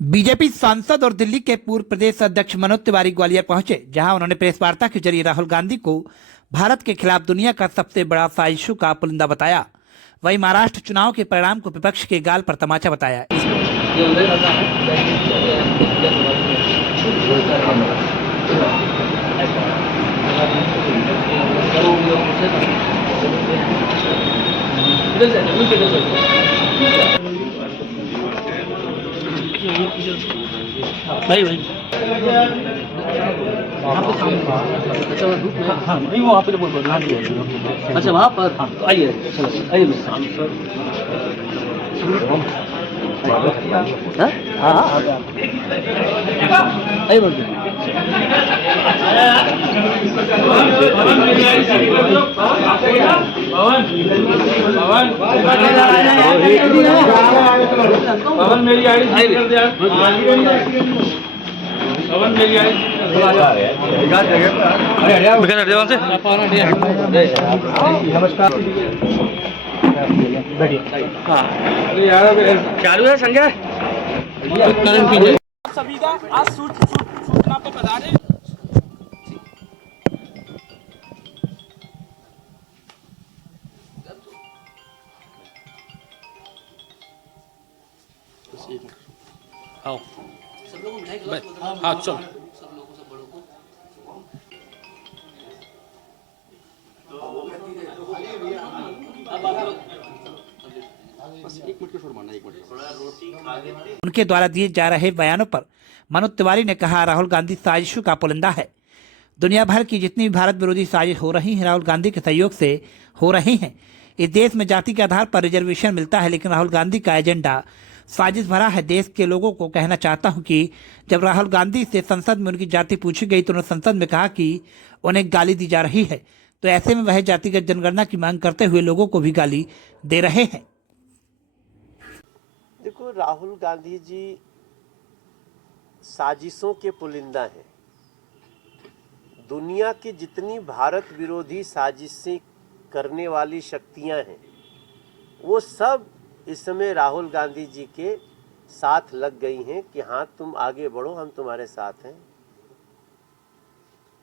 BJP सांसद और दिल्ली के पूर्व प्रदेश अध्यक्ष मनोज तिवारी ग्वालियर पहुंचे, जहां उन्होंने प्रेस वार्ता के जरिए राहुल गांधी को भारत के खिलाफ दुनिया का सबसे बड़ा साजिशों का पुलिंदा बताया। वहीं महाराष्ट्र चुनाव के परिणाम को विपक्ष के गाल पर तमाचा बताया। भाई वहाँ पे सामने, अच्छा हाँ नहीं वहाँ पे बोल अच्छा वहाँ पर आइए, चलो आइए हाँ आइए बोल पवन मेरी आईडी कर दिया। पवन मेरी आईडी नमस्कार चालू है संजय सभी का आज सूचना पर बता रहे। आओ हाँ चलो उनके द्वारा दिए जा रहे बयानों पर मनोज तिवारी ने कहा, राहुल गांधी साजिशों का पुलिंदा है। दुनिया भर की जितनी भी भारत विरोधी साजिश हो रही हैं, राहुल गांधी के सहयोग से हो रही हैं। इस देश में जाति के आधार पर रिजर्वेशन मिलता है, लेकिन राहुल गांधी का एजेंडा साजिश भरा है। देश के लोगों को कहना चाहता हूं कि जब राहुल गांधी से संसद में उनकी जाति पूछी गई तो उन्होंने संसद में कहा कि उन्हें गाली दी जा रही है, तो ऐसे में वह जातिगत जनगणना की मांग करते हुए लोगों को भी गाली दे रहे हैं। देखो, राहुल गांधी जी साजिशों के पुलिंदा हैं। दुनिया की जितनी भारत विरोधी साजिशें करने वाली शक्तियां हैं, वो सब इस समय राहुल गांधी जी के साथ लग गई हैं कि हाँ तुम आगे बढ़ो, हम तुम्हारे साथ हैं।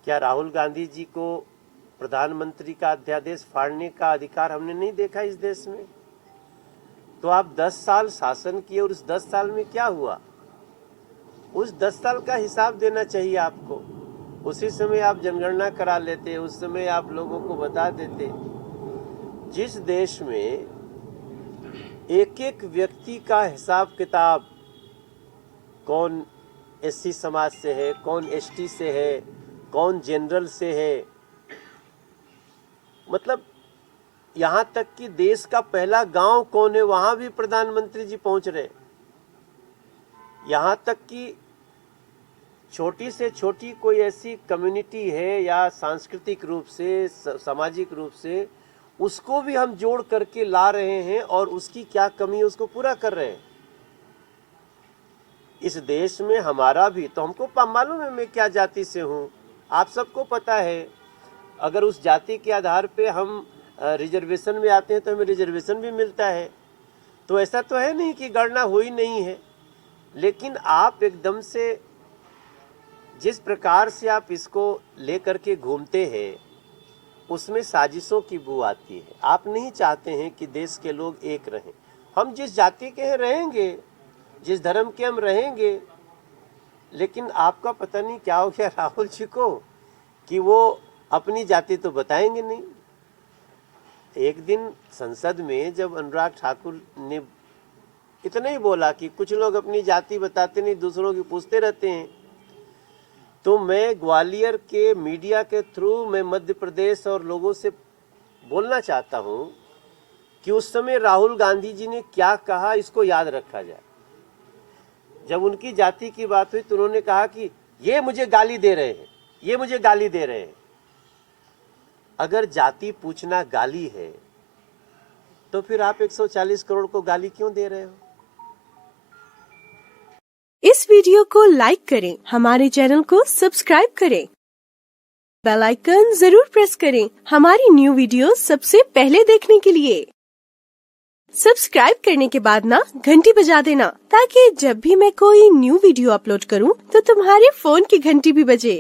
क्या राहुल गांधी जी को प्रधानमंत्री का अध्यादेश फाड़ने का अधिकार हमने नहीं देखा इस देश में? तो आप 10 साल शासन किए और उस 10 साल में क्या हुआ, उस 10 साल का हिसाब देना चाहिए आपको। उसी समय आप जनगणना करा लेते, उस समय आप लोगों को बता देते। जिस देश में एक एक व्यक्ति का हिसाब किताब, कौन एससी समाज से है, कौन एसटी से है, कौन जनरल से है, मतलब यहाँ तक कि देश का पहला गांव कौन है वहां भी प्रधानमंत्री जी पहुंच रहे। यहाँ तक कि छोटी से छोटी कोई ऐसी कम्युनिटी है या सांस्कृतिक रूप से, सामाजिक रूप से, उसको भी हम जोड़ करके ला रहे हैं और उसकी क्या कमी है उसको पूरा कर रहे हैं। इस देश में हमारा भी तो, हमको मालूम है मैं क्या जाति से हूँ, आप सबको पता है। अगर उस जाति के आधार पे हम रिजर्वेशन में आते हैं तो हमें रिजर्वेशन भी मिलता है। तो ऐसा तो है नहीं कि गणना हुई नहीं है, लेकिन आप एकदम से जिस प्रकार से आप इसको लेकर के घूमते हैं उसमें साजिशों की बू आती है। आप नहीं चाहते हैं कि देश के लोग एक रहें। हम जिस जाति के हैं रहेंगे, जिस धर्म के हम रहेंगे, लेकिन आपका पता नहीं क्या हो गया राहुल जी को कि वो अपनी जाति तो बताएंगे नहीं। एक दिन संसद में जब अनुराग ठाकुर ने इतना ही बोला कि कुछ लोग अपनी जाति बताते नहीं, दूसरों की पूछते रहते हैं, तो मैं ग्वालियर के मीडिया के थ्रू मैं मध्य प्रदेश और लोगों से बोलना चाहता हूं कि उस समय राहुल गांधी जी ने क्या कहा, इसको याद रखा जाए। जब उनकी जाति की बात हुई तो उन्होंने कहा कि ये मुझे गाली दे रहे हैं, ये मुझे गाली दे रहे हैं। अगर जाति पूछना गाली है तो फिर आप 140 करोड़ को गाली क्यों दे रहे हो? इस वीडियो को लाइक करें, हमारे चैनल को सब्सक्राइब करें, बेल आइकन जरूर प्रेस करें हमारी न्यू वीडियो सबसे पहले देखने के लिए। सब्सक्राइब करने के बाद ना घंटी बजा देना, ताकि जब भी मैं कोई न्यू वीडियो अपलोड करूं तो तुम्हारे फोन की घंटी भी बजे।